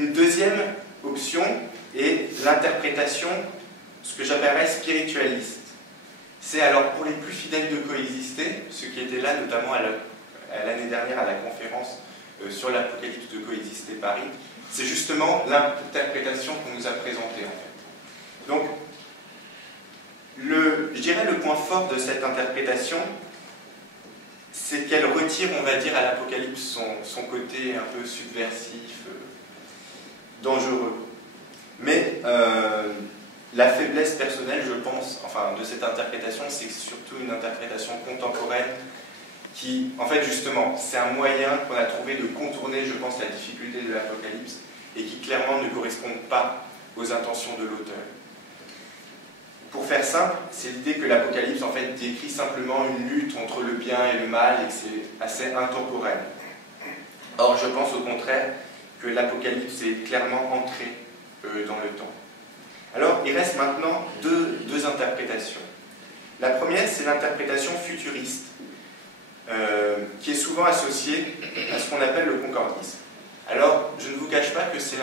Une deuxième option est l'interprétation, ce que j'appellerais spiritualiste. C'est alors pour les plus fidèles de Coexister, ceux qui étaient là notamment l'année dernière à la conférence sur l'Apocalypse de Coexister Paris, c'est justement l'interprétation qu'on nous a présentée en fait. Donc, je dirais le point fort de cette interprétation, c'est qu'elle retire, on va dire, à l'Apocalypse son côté un peu subversif, dangereux. Mais la faiblesse personnelle, je pense, enfin, de cette interprétation, c'est surtout une interprétation contemporaine qui, en fait, justement, c'est un moyen qu'on a trouvé de contourner, je pense, la difficulté de l'Apocalypse et qui, clairement, ne correspond pas aux intentions de l'auteur. Pour faire simple, c'est l'idée que l'Apocalypse, en fait, décrit simplement une lutte entre le bien et le mal et que c'est assez intemporel. Or, je pense au contraire que l'Apocalypse est clairement ancré dans le temps. Alors, il reste maintenant deux interprétations. La première, c'est l'interprétation futuriste, qui est souvent associée à ce qu'on appelle le concordisme. Alors, je ne vous cache pas que c'est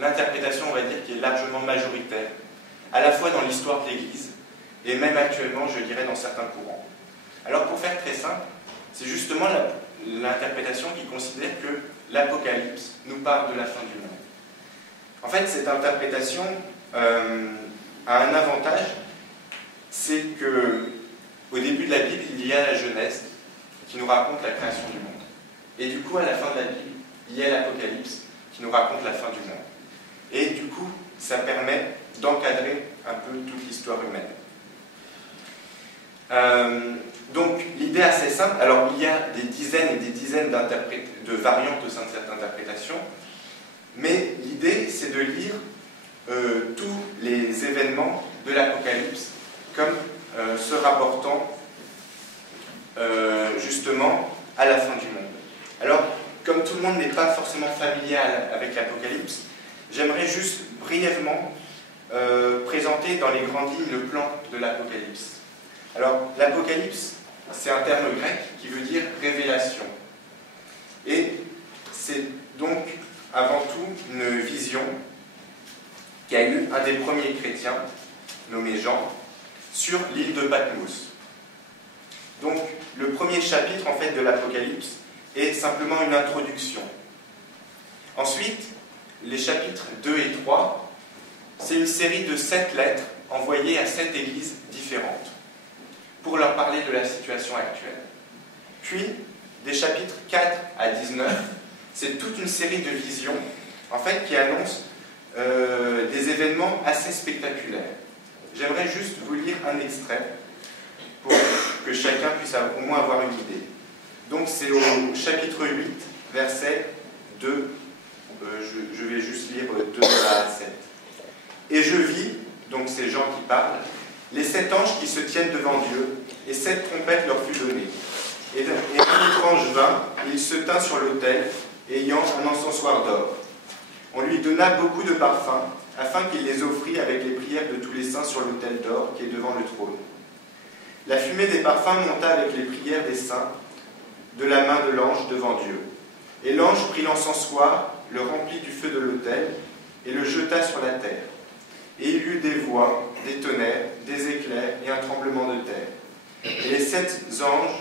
l'interprétation, on va dire, qui est largement majoritaire, à la fois dans l'histoire de l'Église, et même actuellement, je dirais, dans certains courants. Alors, pour faire très simple, c'est justement l'interprétation qui considère que l'Apocalypse nous parle de la fin du monde. En fait, cette interprétation a un avantage, c'est que au début de la Bible, il y a la Genèse qui nous raconte la création du monde. Et du coup, à la fin de la Bible, il y a l'Apocalypse qui nous raconte la fin du monde. Et du coup, ça permet d'encadrer un peu toute l'histoire humaine. Donc, l'idée est assez simple. Alors, il y a des dizaines et des dizaines de variantes au sein de cette interprétation, mais l'idée, c'est de lire tous les événements de l'Apocalypse comme se rapportant justement à la fin du monde. Alors, comme tout le monde n'est pas forcément familier avec l'Apocalypse, j'aimerais juste brièvement présenter dans les grandes lignes le plan de l'Apocalypse. Alors, l'Apocalypse, c'est un terme grec qui veut dire révélation. Et c'est donc avant tout une vision qu'a eu un des premiers chrétiens, nommé Jean, sur l'île de Patmos. Donc, le premier chapitre en fait de l'Apocalypse est simplement une introduction. Ensuite, les chapitres 2 et 3, c'est une série de 7 lettres envoyées à 7 églises différentes pour leur parler de la situation actuelle. Puis, des chapitres 4 à 19, c'est toute une série de visions en fait, qui annoncent des événements assez spectaculaires. J'aimerais juste vous lire un extrait pour que chacun puisse au moins avoir une idée. Donc c'est au chapitre 8, verset 2, je vais juste lire 2 à 7. Et je vis, donc c'est Jean qui parle, les 7 anges qui se tiennent devant Dieu, et 7 trompettes leur fut donnée. Et un autre ange vint, et il se tint sur l'autel, ayant un encensoir d'or. On lui donna beaucoup de parfums, afin qu'il les offrît avec les prières de tous les saints sur l'autel d'or qui est devant le trône. La fumée des parfums monta avec les prières des saints de la main de l'ange devant Dieu. Et l'ange prit l'encensoir, le remplit du feu de l'autel, et le jeta sur la terre. Et il y eut des voix, des tonnerres, des éclairs et un tremblement de terre. Et les 7 anges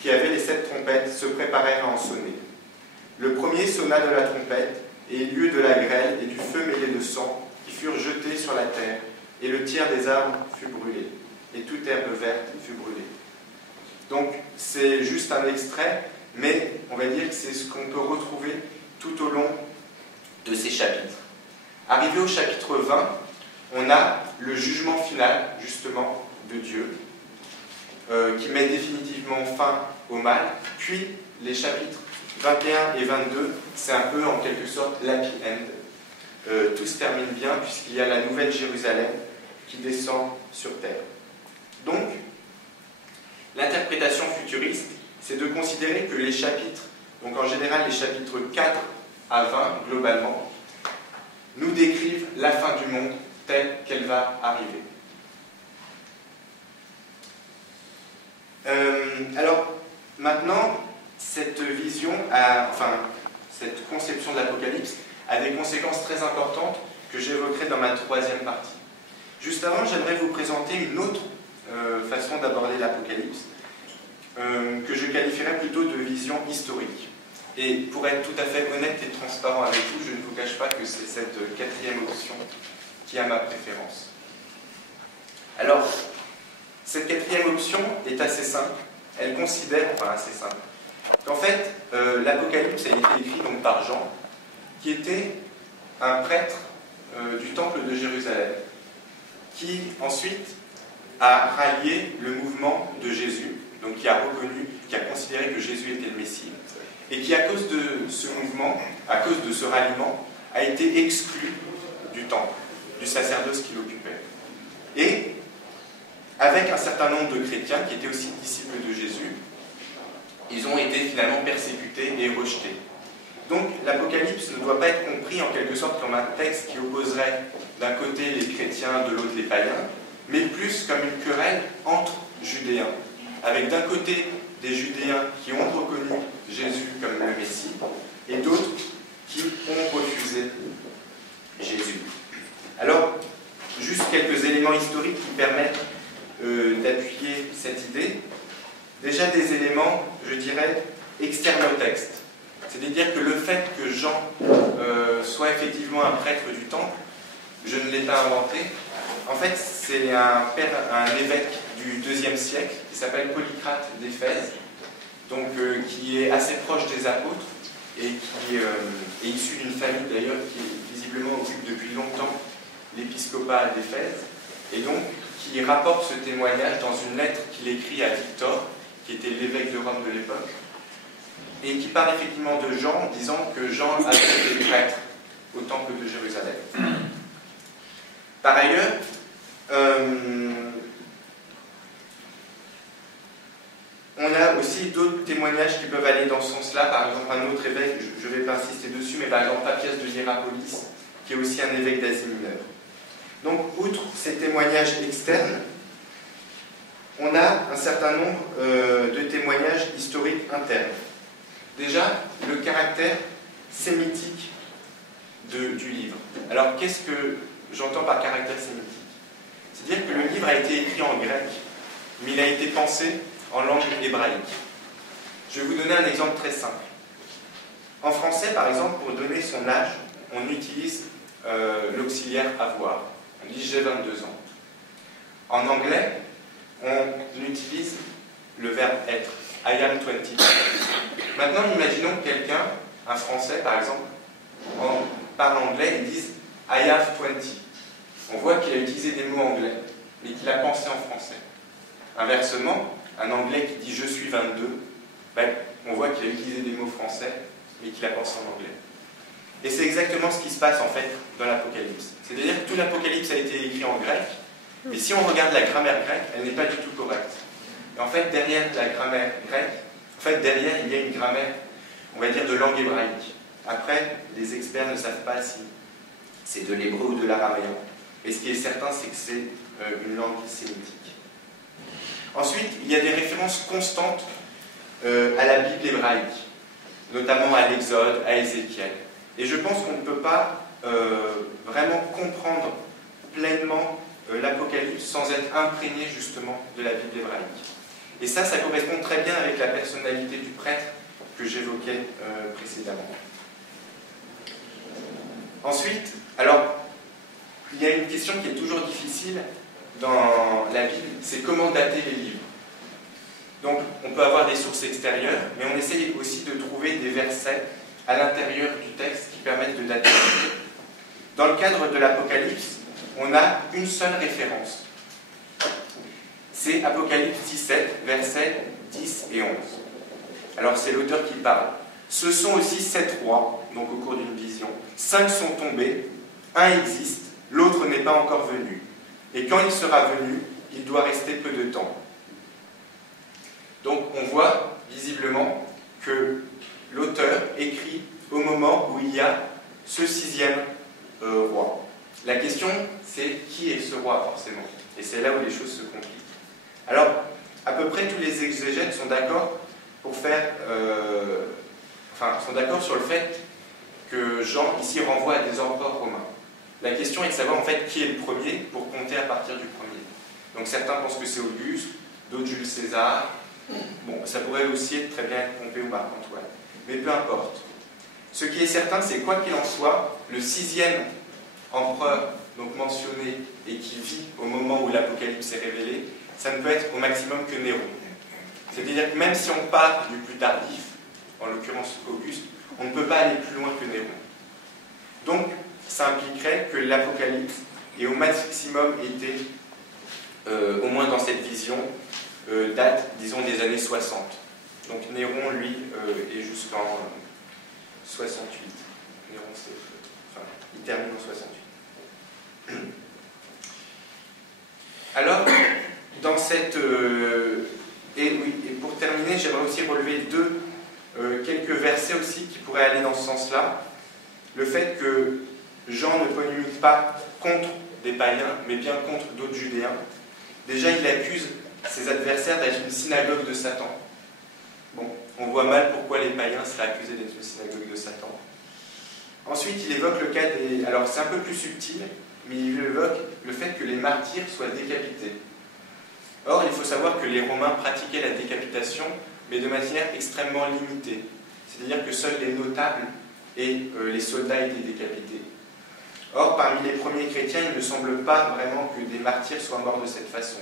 qui avaient les 7 trompettes se préparèrent à en sonner. Le premier sonna de la trompette, et il y eut de la grêle et du feu mêlé de sang qui furent jetés sur la terre, et le tiers des arbres fut brûlé, et toute herbe verte fut brûlée. Donc, c'est juste un extrait, mais on va dire que c'est ce qu'on peut retrouver tout au long de ces chapitres. Arrivé au chapitre 20, on a le jugement final, justement, de Dieu, qui met définitivement fin au mal, puis les chapitres 21 et 22, c'est un peu en quelque sorte l'happy end. Tout se termine bien puisqu'il y a la nouvelle Jérusalem qui descend sur terre. Donc, l'interprétation futuriste, c'est de considérer que les chapitres, donc en général les chapitres 4 à 20 globalement, nous décrivent la fin du monde telle qu'elle va arriver. Alors, maintenant, cette vision, cette conception de l'Apocalypse a des conséquences très importantes que j'évoquerai dans ma troisième partie. Juste avant, j'aimerais vous présenter une autre façon d'aborder l'Apocalypse, que je qualifierais plutôt de vision historique. Et pour être tout à fait honnête et transparent avec vous, je ne vous cache pas que c'est cette quatrième option qui a ma préférence. Alors, cette quatrième option est assez simple. Elle considère, enfin assez simple, qu'en fait, l'Apocalypse a été écrit donc par Jean, qui était un prêtre du temple de Jérusalem, qui ensuite a rallié le mouvement de Jésus, donc qui a reconnu, qui a considéré que Jésus était le Messie, et qui, à cause de ce mouvement, à cause de ce ralliement, a été exclu du temple, du sacerdoce qu'il occupait. Et avec un certain nombre de chrétiens qui étaient aussi disciples de Jésus, ils ont été finalement persécutés et rejetés. Donc l'Apocalypse ne doit pas être compris en quelque sorte comme un texte qui opposerait d'un côté les chrétiens, de l'autre les païens, mais plus comme une querelle entre Judéens, avec d'un côté des Judéens qui ont reconnu Jésus comme le Messie, et d'autres qui ont refusé Jésus. Alors, juste quelques éléments historiques qui permettent d'appuyer cette idée. Déjà des éléments, je dirais, externes au texte. C'est-à-dire que le fait que Jean soit effectivement un prêtre du temple, je ne l'ai pas inventé. En fait, c'est un évêque du IIe siècle qui s'appelle Polycrate d'Éphèse, donc qui est assez proche des apôtres et qui est issu d'une famille d'ailleurs qui visiblement occupe depuis longtemps l'épiscopat d'Éphèse, et donc qui rapporte ce témoignage dans une lettre qu'il écrit à Victor, qui était l'évêque de Rome de l'époque, et qui parle effectivement de Jean en disant que Jean avait été prêtre au temple de Jérusalem. Par ailleurs, on a aussi d'autres témoignages qui peuvent aller dans ce sens-là. Par exemple, un autre évêque, je ne vais pas insister dessus, mais par exemple Papias de Hiérapolis, qui est aussi un évêque d'Asie mineure. Donc, outre ces témoignages externes, on a un certain nombre de témoignages historiques internes. Déjà, le caractère sémitique du livre. Alors, qu'est-ce que j'entends par caractère sémitique? C'est-à-dire que le livre a été écrit en grec, mais il a été pensé en langue hébraïque. Je vais vous donner un exemple très simple. En français, par exemple, pour donner son âge, on utilise l'auxiliaire avoir. On dit « j'ai 22 ans ». En anglais, on utilise le verbe être. I am 20. Maintenant, imaginons que quelqu'un, un Français par exemple, parle anglais et dise I have 20. On voit qu'il a utilisé des mots anglais, mais qu'il a pensé en français. Inversement, un Anglais qui dit je suis 22, ben, on voit qu'il a utilisé des mots français, mais qu'il a pensé en anglais. Et c'est exactement ce qui se passe en fait dans l'Apocalypse. C'est-à-dire que tout l'Apocalypse a été écrit en grec, mais si on regarde la grammaire grecque, elle n'est pas du tout correcte. Et en fait, derrière la grammaire grecque, derrière, il y a une grammaire, on va dire, de langue hébraïque. Après, les experts ne savent pas si c'est de l'hébreu ou de l'araméen. Et ce qui est certain, c'est que c'est une langue sémitique. Ensuite, il y a des références constantes à la Bible hébraïque, notamment à l'Exode, à Ézéchiel. Et je pense qu'on ne peut pas vraiment comprendre pleinement l'Apocalypse sans être imprégné justement de la Bible hébraïque. Et ça correspond très bien avec la personnalité du prêtre que j'évoquais précédemment. Ensuite, alors, il y a une question qui est toujours difficile dans la Bible, c'est comment dater les livres. Donc, on peut avoir des sources extérieures, mais on essaye aussi de trouver des versets à l'intérieur du texte qui permettent de dater. Dans le cadre de l'Apocalypse, on a une seule référence. C'est Apocalypse 17, versets 10 et 11. Alors c'est l'auteur qui parle. Ce sont aussi 7 rois, donc au cours d'une vision. 5 sont tombés, un existe, l'autre n'est pas encore venu. Et quand il sera venu, il doit rester peu de temps. Donc on voit visiblement que l'auteur écrit au moment où il y a ce 6e roi. La question, c'est qui est ce roi, forcément. Et c'est là où les choses se compliquent. Alors, à peu près tous les exégètes sont d'accord pour faire... sont d'accord sur le fait que Jean ici renvoie à des empereurs romains. La question est de savoir en fait qui est le premier pour compter à partir du premier. Donc certains pensent que c'est Auguste, d'autres Jules César. Bon, ça pourrait aussi très bien être Pompée ou Marc-Antoine. Mais peu importe. Ce qui est certain, c'est quoi qu'il en soit, le 6e empereur donc mentionné et qui vit au moment où l'Apocalypse est révélé, ça ne peut être au maximum que Néron. C'est-à-dire que même si on part du plus tardif, en l'occurrence Auguste, on ne peut pas aller plus loin que Néron. Donc, ça impliquerait que l'Apocalypse ait au maximum été, au moins dans cette vision, date, disons, des années 60. Donc Néron, lui, est jusqu'en 68. Néron, il termine en 68. Alors, dans cette... et pour terminer, j'aimerais aussi relever quelques versets aussi qui pourraient aller dans ce sens-là. Le fait que Jean ne polémique pas contre des païens, mais bien contre d'autres Judéens. Déjà, il accuse ses adversaires d'être une synagogue de Satan. Bon, on voit mal pourquoi les païens seraient accusés d'être une synagogue de Satan. Ensuite, il évoque le cas des... Alors, c'est un peu plus subtil, mais il évoque le fait que les martyrs soient décapités. Or, il faut savoir que les Romains pratiquaient la décapitation, mais de manière extrêmement limitée. C'est-à-dire que seuls les notables et les soldats étaient décapités. Or, parmi les premiers chrétiens, il ne semble pas vraiment que des martyrs soient morts de cette façon.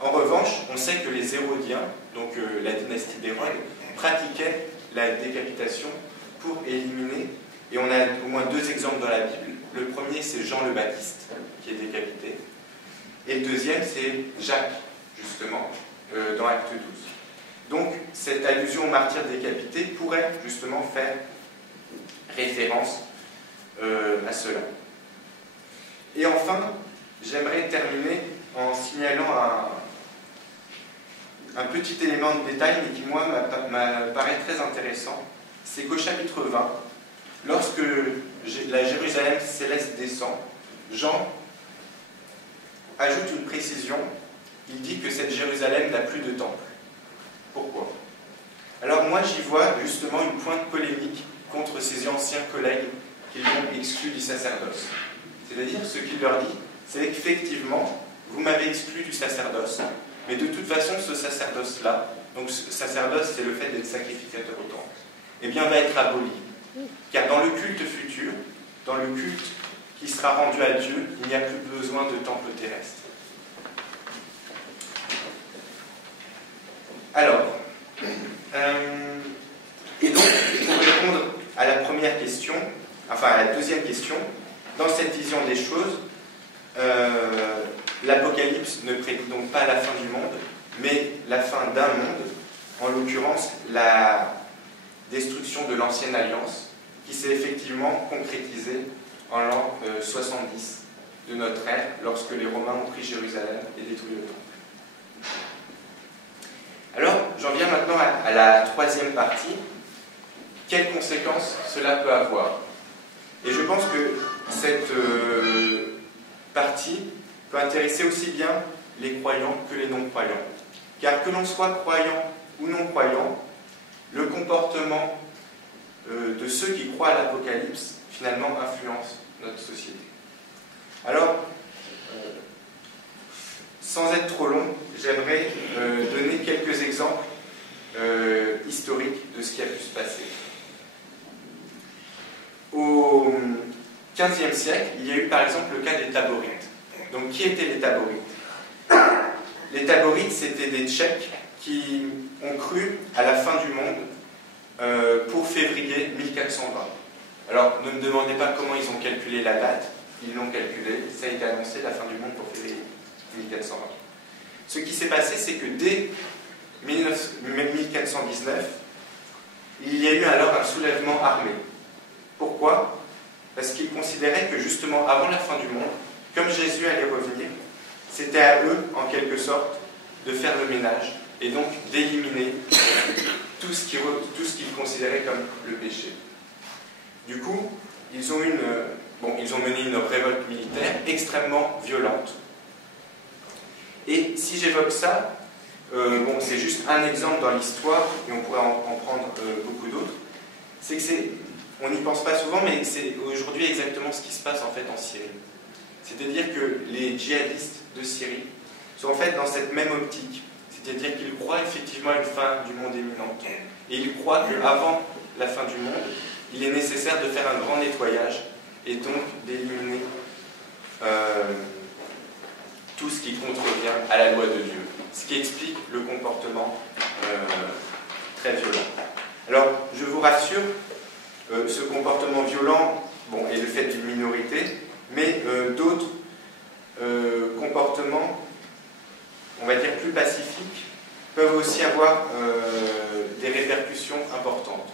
En revanche, on sait que les Hérodiens, donc la dynastie d'Hérode, pratiquaient la décapitation pour éliminer, et on a au moins 2 exemples dans la Bible. Le premier, c'est Jean le Baptiste, qui est décapité, et le deuxième, c'est Jacques, justement, dans Acte 12. Donc, cette allusion aux martyrs décapités pourrait justement faire référence à cela. Et enfin, j'aimerais terminer en signalant un petit élément de détail, mais qui, moi, m'apparaît très intéressant. C'est qu'au chapitre 20, lorsque la Jérusalem céleste descend, Jean ajoute une précision. Il dit que cette Jérusalem n'a plus de temple. Pourquoi? Alors moi, j'y vois justement une pointe polémique contre ces anciens collègues qui l'ont exclu du sacerdoce. C'est-à-dire, ce qu'il leur dit, c'est qu'effectivement, vous m'avez exclu du sacerdoce, mais de toute façon, ce sacerdoce-là, donc ce sacerdoce, c'est le fait d'être sacrificateur au temple, eh bien, va être aboli. Car dans le culte futur, dans le culte qui sera rendu à Dieu, il n'y a plus besoin de temple terrestre. Alors, et donc, pour répondre à la première question, enfin à la deuxième question, dans cette vision des choses, l'Apocalypse ne prédit donc pas la fin du monde, mais la fin d'un monde, en l'occurrence la destruction de l'ancienne alliance, qui s'est effectivement concrétisée en l'an 70 de notre ère, lorsque les Romains ont pris Jérusalem et détruit le temple. Alors, j'en viens maintenant à la troisième partie. Quelles conséquences cela peut avoir? Et je pense que cette partie peut intéresser aussi bien les croyants que les non-croyants. Car que l'on soit croyant ou non-croyant, le comportement de ceux qui croient à l'Apocalypse, finalement, influence notre société. Alors, sans être trop long, j'aimerais donner quelques exemples historiques de ce qui a pu se passer. Au XVe siècle, il y a eu par exemple le cas des Taborites. Donc, qui étaient les Taborites? Les Taborites, c'était des Tchèques qui ont cru à la fin du monde pour février 1420. Alors, ne me demandez pas comment ils ont calculé la date. Ils l'ont calculé. Ça a été annoncé, la fin du monde pour février 1420. Ce qui s'est passé, c'est que dès 1419, il y a eu alors un soulèvement armé. Pourquoi? Parce qu'ils considéraient que justement, avant la fin du monde, comme Jésus allait revenir, c'était à eux, en quelque sorte, de faire le ménage et donc d'éliminer tout ce qu'ils considéraient comme le péché. Du coup, ils ont mené une révolte militaire extrêmement violente. Et si j'évoque ça, c'est juste un exemple dans l'histoire, et on pourrait en prendre beaucoup d'autres, c'est que On n'y pense pas souvent, mais c'est aujourd'hui exactement ce qui se passe en fait en Syrie. C'est-à-dire que les djihadistes de Syrie sont en fait dans cette même optique. C'est-à-dire qu'ils croient effectivement à une fin du monde imminente. Et ils croient qu'avant la fin du monde, il est nécessaire de faire un grand nettoyage et donc d'éliminer tout ce qui contrevient à la loi de Dieu. Ce qui explique le comportement très violent. Alors, je vous rassure, ce comportement violent est le fait d'une minorité, mais d'autres comportements, on va dire plus pacifiques, peuvent aussi avoir des répercussions importantes.